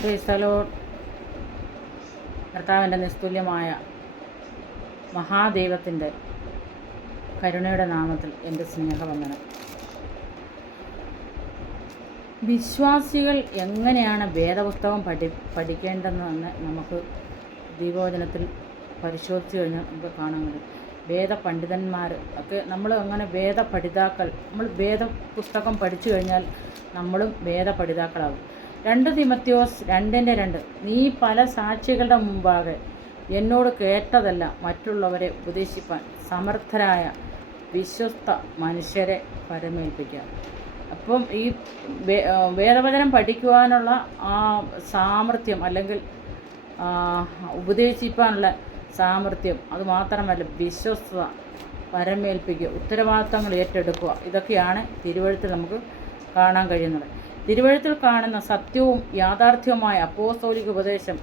Praise the Lord. കർത്താവിൻ്റെ നിസ്തുല്യമായ മഹാദൈവത്തിൻ്റെ കരുണയുടെ നാമത്തിൽ എൻ്റെ സ്നേഹവന്ദനം. വിശ്വാസികൾ എങ്ങനെയാണ് വേദപുസ്തകം പഠിക്കേണ്ടതെന്ന് നമുക്ക് ദൈവവചനത്തിൽ പരിശോധിച്ച് കഴിഞ്ഞാൽ നമുക്ക് കാണാൻ കഴിയും. വേദപണ്ഡിതന്മാർ ഒക്കെ നമ്മൾ അങ്ങനെ വേദപഠിതാക്കൾ, നമ്മൾ വേദപുസ്തകം പഠിച്ചു കഴിഞ്ഞാൽ നമ്മളും വേദപഠിതാക്കളാകും. 2 തിമോഥെയോസ് 2:2 നീ പല സാക്ഷികളുടെ മുമ്പാകെ എന്നോട് കേട്ടതല്ല മറ്റുള്ളവരെ ഉപദേശിപ്പാൻ സമർത്ഥരായ വിശ്വസ്ത മനുഷ്യരെ പരമേൽപ്പിക്കുക. അപ്പം ഈ വേദവചനം പഠിക്കുവാനുള്ള ആ സാമർഥ്യം അല്ലെങ്കിൽ ഉപദേശിപ്പാനുള്ള സാമർഥ്യം, അതുമാത്രമല്ല വിശ്വസ്തത പരമേൽപ്പിക്കുക, ഉത്തരവാദിത്തങ്ങൾ ഏറ്റെടുക്കുക, ഇതൊക്കെയാണ് തിരുവഴുത്തിൽ നമുക്ക് കാണാൻ കഴിയുന്നത്. തിരുവഴുത്തിൽ കാണുന്ന സത്യവും യാഥാർത്ഥ്യവുമായ അപ്പോസ്തോലിക ഉപദേശം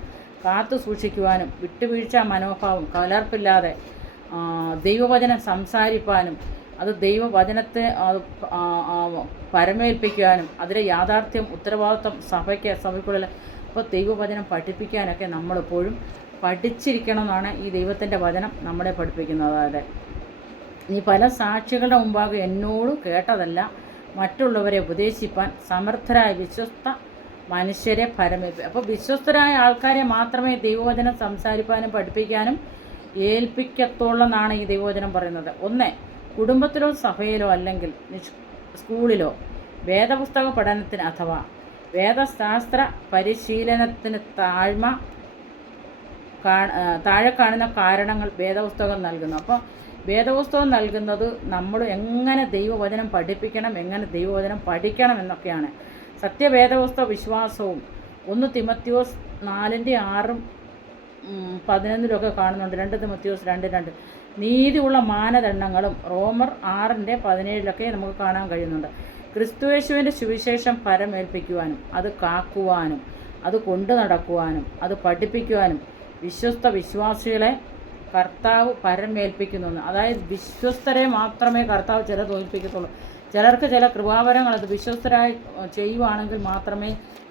കാത്തു സൂക്ഷിക്കുവാനും വിട്ടുവീഴ്ച മനോഭാവം കലർപ്പില്ലാതെ ദൈവവചനം സംസാരിപ്പാനും അത് ദൈവവചനത്തെ പരമേൽപ്പിക്കുവാനും അതിലെ യാഥാർത്ഥ്യം ഉത്തരവാദിത്വം സഭയ്ക്കുള്ളിൽ ഇപ്പോൾ ദൈവവചനം പഠിപ്പിക്കാനൊക്കെ നമ്മളെപ്പോഴും പഠിച്ചിരിക്കണം എന്നാണ് ഈ ദൈവത്തിൻ്റെ വചനം നമ്മളെ പഠിപ്പിക്കുന്നത്. അതായത് നീ പല സാക്ഷികളുടെ മുമ്പാകെ എന്നോട് കേട്ടതല്ല മറ്റുള്ളവരെ ഉപദേശിപ്പാൻ സമർത്ഥരായ വിശ്വസ്ത മനുഷ്യരെ പരമേൽപ്പിക്കും. അപ്പോൾ വിശ്വസ്തരായ ആൾക്കാരെ മാത്രമേ ദൈവവചനം സംസാരിപ്പാനും പഠിപ്പിക്കാനും ഏൽപ്പിക്കത്തുള്ളെന്നാണ് ഈ ദൈവവചനം പറയുന്നത്. ഒന്ന്, കുടുംബത്തിലോ സഭയിലോ അല്ലെങ്കിൽ സ്കൂളിലോ വേദപുസ്തക പഠനത്തിന് അഥവാ വേദശാസ്ത്ര പരിശീലനത്തിന് താഴെ കാണുന്ന കാരണങ്ങൾ വേദപുസ്തകം നൽകുന്നു. അപ്പോൾ വേദപുസ്തകം നൽകുന്നത് നമ്മൾ എങ്ങനെ ദൈവവചനം പഠിപ്പിക്കണം, എങ്ങനെ ദൈവവചനം പഠിക്കണം എന്നൊക്കെയാണ്. സത്യവേദപുസ്തക വിശ്വാസവും 1 തിമോഥെയോസ് 4:6-11 കാണുന്നുണ്ട്. 2 തിമോഥെയോസ് 2:2 നീതിയുള്ള മാനദണ്ഡങ്ങളും റോമർ 6:17 നമുക്ക് കാണാൻ കഴിയുന്നുണ്ട്. ക്രിസ്തുയേശുവിൻ്റെ സുവിശേഷം പരമേൽപ്പിക്കുവാനും അത് കാക്കുവാനും അത് കൊണ്ടു നടക്കുവാനും അത് പഠിപ്പിക്കുവാനും വിശ്വസ്ത വിശ്വാസികളെ കർത്താവ് പരമേൽപ്പിക്കുന്നു. അതായത് വിശ്വസ്തരെ മാത്രമേ കർത്താവ് ഏൽപ്പിക്കത്തുള്ളൂ. ചിലർക്ക് ചില കൃപാവരങ്ങൾ അത് വിശ്വസ്തരായി ചെയ്യുവാണെങ്കിൽ മാത്രമേ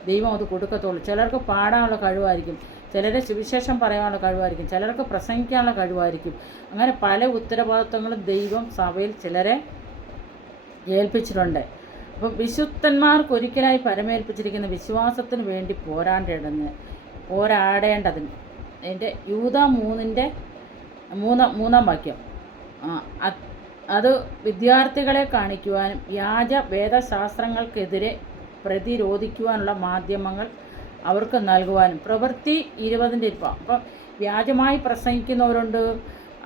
ദൈവം അത് കൊടുക്കത്തുള്ളൂ. ചിലർക്ക് പാടാനുള്ള കഴിവായിരിക്കും, ചിലരെ സുവിശേഷം പറയാനുള്ള കഴിവായിരിക്കും, ചിലർക്ക് പ്രസംഗിക്കാനുള്ള കഴിവായിരിക്കും. അങ്ങനെ പല ഉത്തരവാദിത്വങ്ങളും ദൈവം സഭയിൽ ചിലരെ ഏൽപ്പിച്ചിട്ടുണ്ട്. അപ്പം വിശുദ്ധന്മാർക്ക് ഒരിക്കലായി പരമേൽപ്പിച്ചിരിക്കുന്ന വിശ്വാസത്തിന് വേണ്ടി പോരാടേണ്ടതിന് എൻ്റെ യൂദ 3:3 വാക്യം അത് വിദ്യാർത്ഥികളെ കാണിക്കുവാനും വ്യാജ വേദശാസ്ത്രങ്ങൾക്കെതിരെ പ്രതിരോധിക്കുവാനുള്ള മാധ്യമങ്ങൾ അവർക്ക് നൽകുവാനും. പ്രവൃത്തി 20:20 അപ്പം വ്യാജമായി പ്രസംഗിക്കുന്നവരുണ്ട്,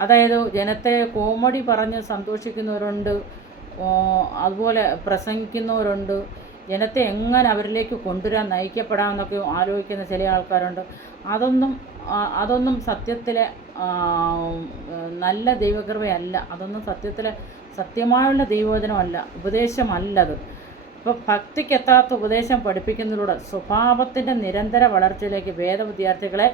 അതായത് ജനത്തെ കോമഡി പറഞ്ഞ് സന്തോഷിക്കുന്നവരുണ്ട്, അതുപോലെ പ്രസംഗിക്കുന്നവരുണ്ട്, ജനത്തെ എങ്ങനെ അവരിലേക്ക് കൊണ്ടുവരാൻ നയിക്കപ്പെടാമെന്നൊക്കെ ആലോചിക്കുന്ന ചില ആൾക്കാരുണ്ട്. അതൊന്നും സത്യത്തിലെ നല്ല ദൈവകൃപയല്ല, അതൊന്നും സത്യത്തിലെ സത്യമായുള്ള ദൈവവചനമല്ല, ഉപദേശമല്ലത്. ഇപ്പോൾ ഭക്തിക്കെത്താത്ത ഉപദേശം പഠിപ്പിക്കുന്നതിലൂടെ സ്വഭാവത്തിൻ്റെ നിരന്തര വളർച്ചയിലേക്ക് വേദവിദ്യാർത്ഥികളെ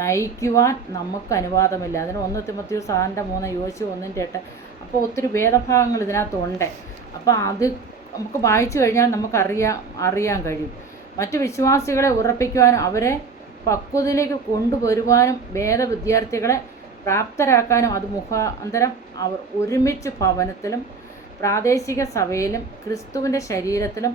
നയിക്കുവാൻ നമുക്ക് അനുവാദമില്ല. അതിന് 1 തിമോഥെയോസ് 6:3, യോശുവ 1:8. അപ്പോൾ ഒത്തിരി വേദഭാഗങ്ങൾ ഇതിനകത്തുണ്ട്. അപ്പോൾ അത് നമുക്ക് വായിച്ചു കഴിഞ്ഞാൽ അറിയാൻ കഴിയും. മറ്റു വിശ്വാസികളെ ഉറപ്പിക്കുവാനും അവരെ പക്വതയിലേക്ക് കൊണ്ടുവരുവാനും വേദവിദ്യാർത്ഥികളെ പ്രാപ്തരാക്കാനും അത് മുഖാന്തരം അവർ ഒരുമിച്ച് ഭവനത്തിലും പ്രാദേശിക സഭയിലും ക്രിസ്തുവിൻ്റെ ശരീരത്തിലും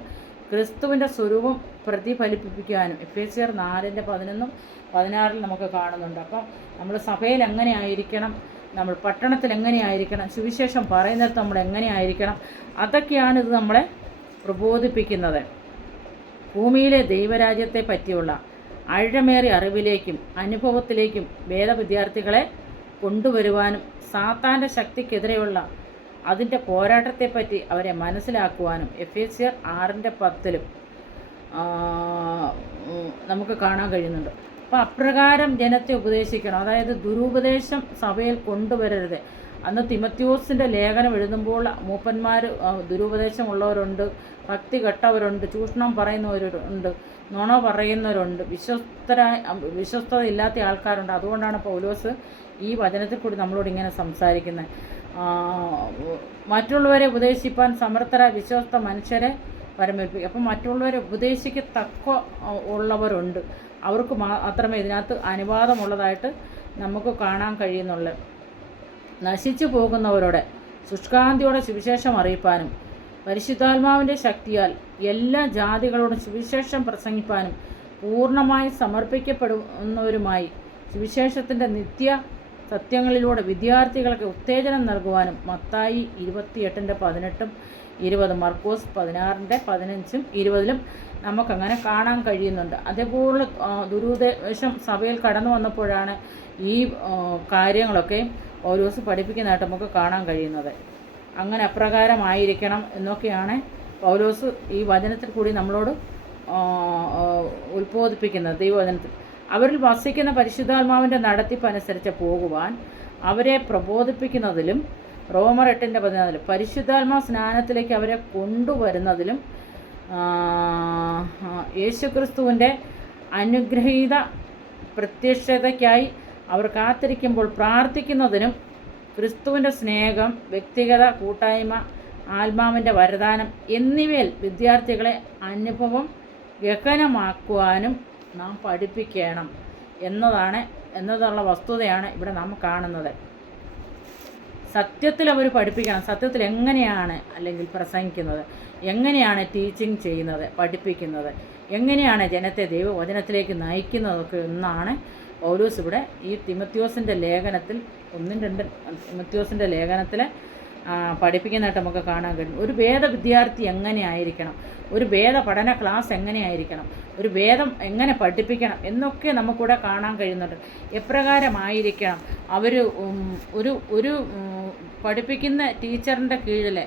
ക്രിസ്തുവിൻ്റെ സ്വരൂപം പ്രതിഫലിപ്പിക്കാനും എഫേസ്യർ 4:11-16 നമുക്ക് കാണുന്നുണ്ട്. അപ്പം നമ്മൾ സഭയിൽ എങ്ങനെയായിരിക്കണം, നമ്മൾ പട്ടണത്തിൽ എങ്ങനെയായിരിക്കണം, സുവിശേഷം പറയുന്നിടത്ത് നമ്മൾ എങ്ങനെയായിരിക്കണം, അതൊക്കെയാണ് ഇത് നമ്മളെ പ്രബോധിപ്പിക്കുന്നത്. ഭൂമിയിലെ ദൈവരാജ്യത്തെ പറ്റിയുള്ള ആഴമേറിയ അറിവിലേക്കും അനുഭവത്തിലേക്കും വേദവിദ്യാർത്ഥികളെ കൊണ്ടുവരുവാനും സാത്താൻ്റെ ശക്തിക്കെതിരെയുള്ള അതിൻ്റെ പോരാട്ടത്തെപ്പറ്റി അവരെ മനസ്സിലാക്കുവാനും എഫേസ്യർ 6:10 നമുക്ക് കാണാൻ കഴിയുന്നുണ്ട്. അപ്പോൾ അപ്രകാരം ജനത്തെ ഉപദേശിക്കണം, അതായത് ദുരുപദേശം സഭയിൽ കൊണ്ടുവരരുത്. അന്ന് തിമോഥെയോസിൻ്റെ ലേഖനം എഴുതുമ്പോൾ മൂപ്പന്മാർ ദുരുപദേശമുള്ളവരുണ്ട്, ഭക്തി കെട്ടവരുണ്ട്, ചൂഷണം പറയുന്നവരുണ്ട്, നുണ പറയുന്നവരുണ്ട്, വിശ്വസ്തത ഇല്ലാത്ത ആൾക്കാരുണ്ട്. അതുകൊണ്ടാണ് പൗലോസ് ഈ വചനത്തിൽ കൂടി നമ്മളോട് ഇങ്ങനെ സംസാരിക്കുന്നത്. മറ്റുള്ളവരെ ഉപദേശിപ്പാൻ സമർത്ഥരായ വിശ്വസ്ത മനുഷ്യരെ പരമേൽപ്പിക്കുക. അപ്പം മറ്റുള്ളവരെ ഉപദേശിക്കത്തക്ക ഉള്ളവരുണ്ട്, അവർക്ക് മാത്രമേ ഇതിനകത്ത് അനുവാദമുള്ളതായിട്ട് നമുക്ക് കാണാൻ കഴിയുന്നുള്ളൂ. നശിച്ചു പോകുന്നവരോടെ ശുഷ്കാന്തിയോടെ സുവിശേഷം അറിയിപ്പാനും പരിശുദ്ധാത്മാവിൻ്റെ ശക്തിയാൽ എല്ലാ ജാതികളോടും സുവിശേഷം പ്രസംഗിപ്പാനും പൂർണ്ണമായി സമർപ്പിക്കപ്പെടുന്നവരുമായി സുവിശേഷത്തിൻ്റെ നിത്യ സത്യങ്ങളിലൂടെ വിദ്യാർത്ഥികൾക്ക് ഉത്തേജനം നൽകുവാനും മത്തായി 28:18-20, മർക്കോസ് 16:15-20 നമുക്കങ്ങനെ കാണാൻ കഴിയുന്നുണ്ട്. അതേപോലെ ദുരുപദേശം സഭയിൽ കടന്നു വന്നപ്പോഴാണ് ഈ കാര്യങ്ങളൊക്കെ പൗലോസ് പഠിപ്പിക്കുന്നതായിട്ട് നമുക്ക് കാണാൻ കഴിയുന്നത്. അങ്ങനെ അപ്രകാരമായിരിക്കണം എന്നൊക്കെയാണ് പൗലോസ് ഈ വചനത്തിൽ കൂടി നമ്മളോട് ഉത്ബോധിപ്പിക്കുന്നത്. ദൈവവചനത്തിൽ അവരിൽ വസിക്കുന്ന പരിശുദ്ധാത്മാവിൻ്റെ നടത്തിപ്പനുസരിച്ച് പോകുവാൻ അവരെ പ്രബോധിപ്പിക്കുന്നതിലും റോമർ 8:14 പരിശുദ്ധാത്മാ സ്നാനത്തിലേക്ക് അവരെ കൊണ്ടുവരുന്നതിലും യേശുക്രിസ്തുവിൻ്റെ അനുഗ്രഹീത പ്രത്യക്ഷതയ്ക്കായി അവർ കാത്തിരിക്കുമ്പോൾ പ്രാർത്ഥിക്കുന്നതിനും ക്രിസ്തുവിൻ്റെ സ്നേഹം, വ്യക്തിഗത കൂട്ടായ്മ, ആത്മാവിൻ്റെ വരദാനം എന്നിവയിൽ വിദ്യാർത്ഥികളെ അനുഭവം ഗഹനമാക്കുവാനും നാം പഠിപ്പിക്കണം എന്നതുള്ള വസ്തുതയാണ് ഇവിടെ നാം കാണുന്നത്. സത്യത്തിൽ അവർ പഠിപ്പിക്കണം. സത്യത്തിൽ എങ്ങനെയാണ് അല്ലെങ്കിൽ പ്രസംഗിക്കുന്നത്, എങ്ങനെയാണ് ടീച്ചിങ് ചെയ്യുന്നത്, പഠിപ്പിക്കുന്നത്, എങ്ങനെയാണ് ജനത്തെ ദൈവവചനത്തിലേക്ക് നയിക്കുന്നതൊക്കെ എന്നാണ് പൗലോസ് ഇവിടെ ഈ തിമോത്തിയോസിൻ്റെ ലേഖനത്തിൽ 1-2 തിമോത്തിയോസിൻ്റെ ലേഖനത്തിൽ പഠിപ്പിക്കുന്നതായിട്ട് നമുക്ക് കാണാൻ കഴിയും. ഒരു വേദ വിദ്യാർത്ഥി എങ്ങനെയായിരിക്കണം, ഒരു വേദ പഠന ക്ലാസ് എങ്ങനെയായിരിക്കണം, ഒരു വേദം എങ്ങനെ പഠിപ്പിക്കണം എന്നൊക്കെ നമുക്കിവിടെ കാണാൻ കഴിയുന്നുണ്ട്. എപ്രകാരമായിരിക്കണം അവർ ഒരു പഠിപ്പിക്കുന്ന ടീച്ചറിൻ്റെ കീഴിൽ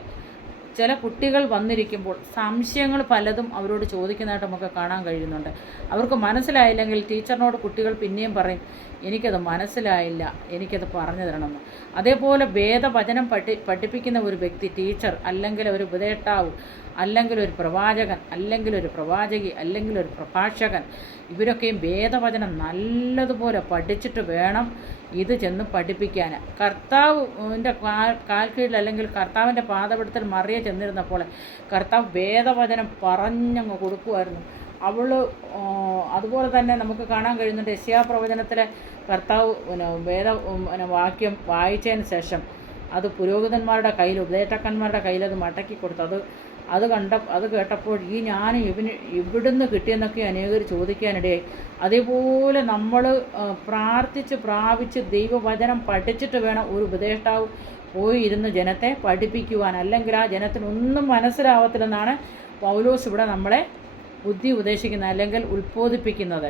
ചില കുട്ടികൾ വന്നിരിക്കുമ്പോൾ സംശയങ്ങൾ പലതും അവരോട് ചോദിക്കുന്നതായിട്ട് നമുക്ക് കാണാൻ കഴിയുന്നുണ്ട്. അവർക്ക് മനസ്സിലായില്ലെങ്കിൽ ടീച്ചറിനോട് കുട്ടികൾ പിന്നെയും പറയും, എനിക്കത് മനസ്സിലായില്ല, എനിക്കത് പറഞ്ഞു തരണമെന്ന്. അതേപോലെ വേദവചനം പഠിപ്പിക്കുന്ന ഒരു വ്യക്തി, ടീച്ചർ അല്ലെങ്കിൽ ഒരു ഉപദേഷ്ടാവ് അല്ലെങ്കിൽ ഒരു പ്രവാചകൻ അല്ലെങ്കിൽ ഒരു പ്രവാചകി അല്ലെങ്കിൽ ഒരു പ്രഭാഷകൻ, ഇവരൊക്കെയും വേദവചനം നല്ലതുപോലെ പഠിച്ചിട്ട് വേണം ഇത് ചെന്ന് പഠിപ്പിക്കാൻ. കർത്താവിൻ്റെ കാൽക്കീഴിൽ അല്ലെങ്കിൽ കർത്താവിൻ്റെ പാദപീഠത്തിൽ മറിയ ചെന്നിരുന്നപ്പോൾ കർത്താവ് വേദവചനം പറഞ്ഞങ്ങ് കൊടുക്കുമായിരുന്നു. അതുപോലെ തന്നെ നമുക്ക് കാണാൻ കഴിയുന്നുണ്ട്. യെശയ്യാ പ്രവചനത്തിലെ കർത്താവ് വാക്യം വായിച്ചതിന് ശേഷം അത് പുരോഹിതന്മാരുടെ കയ്യിൽ, ഉപദേഷ്ടാക്കന്മാരുടെ കയ്യിൽ അത് മടക്കി കൊടുത്തു. അത് കേട്ടപ്പോൾ ഈ ജ്ഞാനം ഇവിടുന്ന് കിട്ടിയെന്നൊക്കെ അനേകർ ചോദിക്കാനിടയായി. അതേപോലെ നമ്മൾ പ്രാപിച്ച് ദൈവവചനം പഠിച്ചിട്ട് വേണം ഒരു ഉപദേഷ്ടാവ് പോയി ഇരുന്ന് ജനത്തെ പഠിപ്പിക്കുവാൻ, അല്ലെങ്കിൽ ആ ജനത്തിനൊന്നും മനസ്സിലാവത്തില്ലെന്നാണ് പൗലോസ് ഇവിടെ നമ്മളെ ബുദ്ധി ഉപദേശിക്കുന്നത് അല്ലെങ്കിൽ ഉത്ബോധിപ്പിക്കുന്നത്.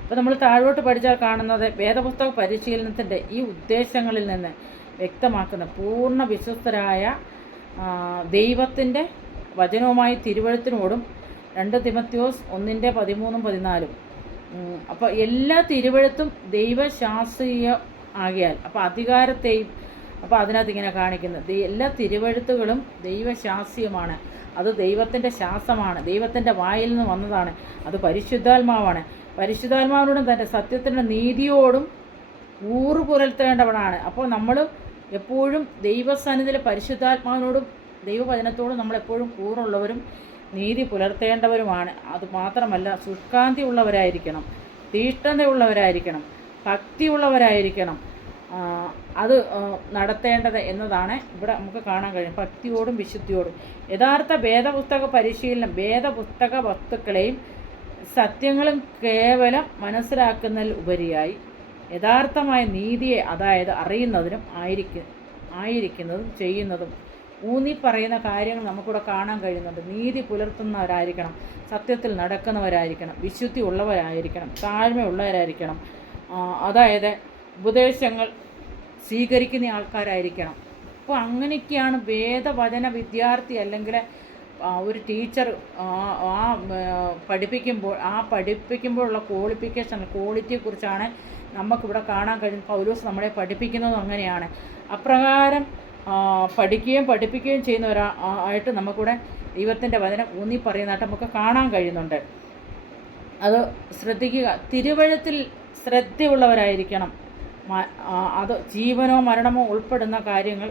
അപ്പോൾ നമ്മൾ താഴോട്ട് പഠിച്ചാൽ കാണുന്നത് വേദപുസ്തക പരിശീലനത്തിൻ്റെ ഈ ഉദ്ദേശങ്ങളിൽ നിന്ന് വ്യക്തമാക്കുന്ന പൂർണ്ണ വിശ്വസ്തരായ ദൈവത്തിൻ്റെ വചനവുമായി തിരുവഴുത്തിനോടും 2 തിമോത്തിയോസ് 1:13-14. അപ്പോൾ എല്ലാ തിരുവഴുത്തും ദൈവശാസ്ത്രീയ ആകിയാൽ, അപ്പോൾ അധികാരത്തെയും അപ്പോൾ അതിനകത്ത് ഇങ്ങനെ കാണിക്കുന്നത് എല്ലാ തിരുവഴുത്തുകളും ദൈവശാസ്ത്രീയമാണ്. അത് ദൈവത്തിൻ്റെ ശാസ്ത്രമാണ്, ദൈവത്തിൻ്റെ വായിൽ നിന്ന് വന്നതാണ്. അത് പരിശുദ്ധാത്മാവാണ്. പരിശുദ്ധാത്മാവിനോടും തൻ്റെ സത്യത്തിൻ്റെ നീതിയോടും പുലർത്തേണ്ടവനാണ്. അപ്പോൾ നമ്മൾ എപ്പോഴും ദൈവസന്നിധിയിലെ പരിശുദ്ധാത്മാവിനോടും ദൈവവചനത്തോടും നമ്മളെപ്പോഴും കൂറുള്ളവരും നീതി പുലർത്തേണ്ടവരുമാണ്. അതുമാത്രമല്ല, ശുഷ്കാന്തി ഉള്ളവരായിരിക്കണം, തീഷ്ണതയുള്ളവരായിരിക്കണം, ഭക്തിയുള്ളവരായിരിക്കണം അത് നടത്തേണ്ടത് എന്നതാണ് ഇവിടെ നമുക്ക് കാണാൻ കഴിയും. ഭക്തിയോടും വിശുദ്ധിയോടും യഥാർത്ഥ വേദപുസ്തക പരിശീലനം വേദപുസ്തക വസ്തുക്കളെയും സത്യങ്ങളും കേവലം മനസ്സിലാക്കുന്നതിൽ ഉപരിയായി യഥാർത്ഥമായ നീതിയെ, അതായത് അറിയുന്നതിനും ആയിരിക്കുന്നതും ചെയ്യുന്നതും ഊന്നി പറയുന്ന കാര്യങ്ങൾ നമുക്കിവിടെ കാണാൻ കഴിയുന്നുണ്ട്. നീതി പുലർത്തുന്നവരായിരിക്കണം, സത്യത്തിൽ നടക്കുന്നവരായിരിക്കണം, വിശുദ്ധി ഉള്ളവരായിരിക്കണം, താഴ്മയുള്ളവരായിരിക്കണം, അതായത് ഉപദേശങ്ങൾ സ്വീകരിക്കുന്ന ആൾക്കാരായിരിക്കണം. അപ്പോൾ അങ്ങനെയൊക്കെയാണ് വേദവചന വിദ്യാർത്ഥി അല്ലെങ്കിൽ ഒരു ടീച്ചർ പഠിപ്പിക്കുമ്പോഴുള്ള ക്വാളിറ്റിയെക്കുറിച്ചാണ് നമുക്കിവിടെ കാണാൻ കഴിയും. പൗലോസ് നമ്മളെ പഠിപ്പിക്കുന്നതും അങ്ങനെയാണ്. അപ്രകാരം പഠിപ്പിക്കുകയും ചെയ്യുന്നവരായിട്ട് നമുക്കിവിടെ ദൈവത്തിൻ്റെ വചനം ഊന്നി പറയുന്നതായിട്ട് നമുക്ക് കാണാൻ കഴിയുന്നുണ്ട്. അത് ശ്രദ്ധിക്കുക. തിരുവഴുത്തിൽ ശ്രദ്ധയുള്ളവരായിരിക്കണം. അത് ജീവനോ മരണമോ ഉൾപ്പെടുന്ന കാര്യങ്ങൾ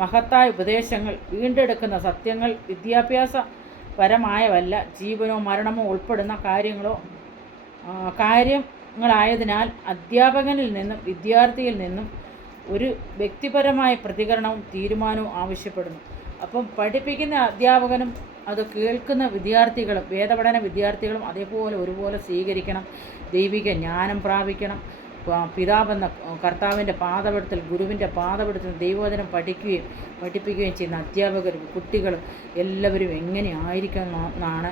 മഹത്തായ ഉപദേശങ്ങൾ, വീണ്ടെടുക്കുന്ന സത്യങ്ങൾ, വിദ്യാഭ്യാസപരമായവല്ല, ജീവനോ മരണമോ ഉൾപ്പെടുന്ന കാര്യങ്ങളായതിനാൽ അധ്യാപകനിൽ നിന്നും വിദ്യാർത്ഥിയിൽ നിന്നും ഒരു വ്യക്തിപരമായ പ്രതികരണവും തീരുമാനവും ആവശ്യപ്പെടുന്നു. അപ്പം പഠിപ്പിക്കുന്ന അധ്യാപകനും അത് കേൾക്കുന്ന വിദ്യാർത്ഥികളും, വേദപഠന വിദ്യാർത്ഥികളും അതേപോലെ ഒരുപോലെ സ്വീകരിക്കണം. ദൈവിക ജ്ഞാനം പ്രാപിക്കണം. പിതാവെന്ന കർത്താവിൻ്റെ പാദപീഠത്തിൽ, ഗുരുവിൻ്റെ പാദപീഠത്തിൽ ദൈവവചനം പഠിപ്പിക്കുകയും ചെയ്യുന്ന അധ്യാപകരും കുട്ടികളും എല്ലാവരും എങ്ങനെ ആയിരിക്കണം എന്നാണ്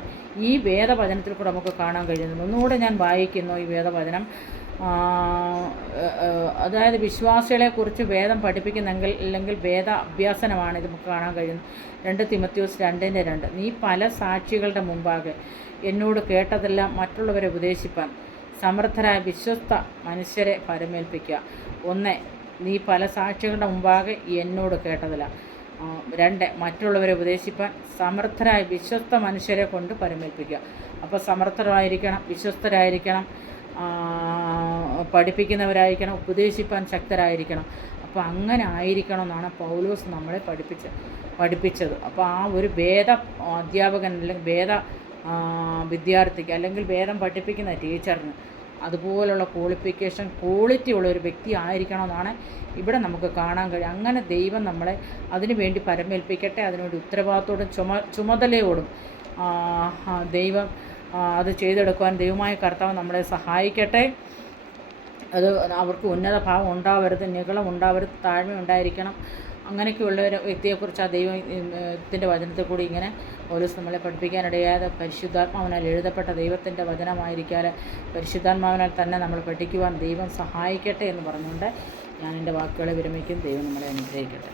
ഈ വേദവചനത്തിൽ കൂടെ നമുക്ക് കാണാൻ കഴിയുന്നത്. ഒന്നുകൂടെ ഞാൻ വായിക്കുന്നു ഈ വേദവചനം. അതായത് വിശ്വാസികളെക്കുറിച്ച് വേദം പഠിപ്പിക്കുന്നെങ്കിൽ അല്ലെങ്കിൽ വേദ അഭ്യാസനമാണ് ഇത് നമുക്ക് കാണാൻ കഴിയുന്നത്. 2 തിമോഥെയോസ് 2:2. നീ പല സാക്ഷികളുടെ മുമ്പാകെ എന്നോട് കേട്ടതെല്ലാം മറ്റുള്ളവരെ ഉപദേശിപ്പാൻ സമർത്ഥരായ വിശ്വസ്ത മനുഷ്യരെ പരമേൽപ്പിക്കുക. 1. നീ പല സാക്ഷികളുടെ മുമ്പാകെ എന്നോട് കേട്ടതില്ല. 2. മറ്റുള്ളവരെ ഉപദേശിപ്പാൻ സമർത്ഥരായ വിശ്വസ്ത മനുഷ്യരെ കൊണ്ട് പരമേൽപ്പിക്കുക. അപ്പോൾ സമർത്ഥരായിരിക്കണം, വിശ്വസ്തരായിരിക്കണം, പഠിപ്പിക്കുന്നവരായിരിക്കണം, ഉപദേശിപ്പാൻ ശക്തരായിരിക്കണം. അപ്പോൾ അങ്ങനെ ആയിരിക്കണം എന്നാണ് പൗലോസ് നമ്മളെ പഠിപ്പിച്ചത്. അപ്പോൾ ആ ഒരു വേദ അധ്യാപകൻ അല്ലെങ്കിൽ വേദ വിദ്യാർത്ഥിക്ക് അല്ലെങ്കിൽ വേദം പഠിപ്പിക്കുന്ന ടീച്ചറിന് അതുപോലുള്ള ക്വാളിറ്റി ഉള്ള ഒരു വ്യക്തി ആയിരിക്കണമെന്നാണ് ഇവിടെ നമുക്ക് കാണാൻ കഴിയും. അങ്ങനെ ദൈവം നമ്മളെ അതിനു വേണ്ടി പരമേൽപ്പിക്കട്ടെ. അതിനുവേണ്ടി ഉത്തരവാദിത്തോടും ചുമതലയോടും ദൈവം അത് ചെയ്തെടുക്കുവാൻ ദൈവമായ കർത്താവ് നമ്മളെ സഹായിക്കട്ടെ. അത് അവർക്ക് ഉന്നത ഭാവം ഉണ്ടാവരുത്, നിഗളം ഉണ്ടാവരുത്, താഴ്മ ഉണ്ടായിരിക്കണം. അങ്ങനെയൊക്കെയുള്ള ഒരു വ്യക്തിയെക്കുറിച്ച് ആ ദൈവത്തിൻ്റെ വചനത്തിൽ കൂടി ഇങ്ങനെ പൗലോസ് നമ്മളെ പഠിപ്പിക്കാനിടയാതെ പരിശുദ്ധാത്മാവിനാൽ എഴുതപ്പെട്ട ദൈവത്തിൻ്റെ വചനമായിരിക്കാതെ പരിശുദ്ധാത്മാവിനാൽ തന്നെ നമ്മൾ പഠിക്കുവാൻ ദൈവം സഹായിക്കട്ടെ എന്ന് പറഞ്ഞുകൊണ്ട് ഞാൻ എൻ്റെ വാക്കുകളെ വിരമിക്കും. ദൈവം നമ്മളെ അനുഗ്രഹിക്കട്ടെ.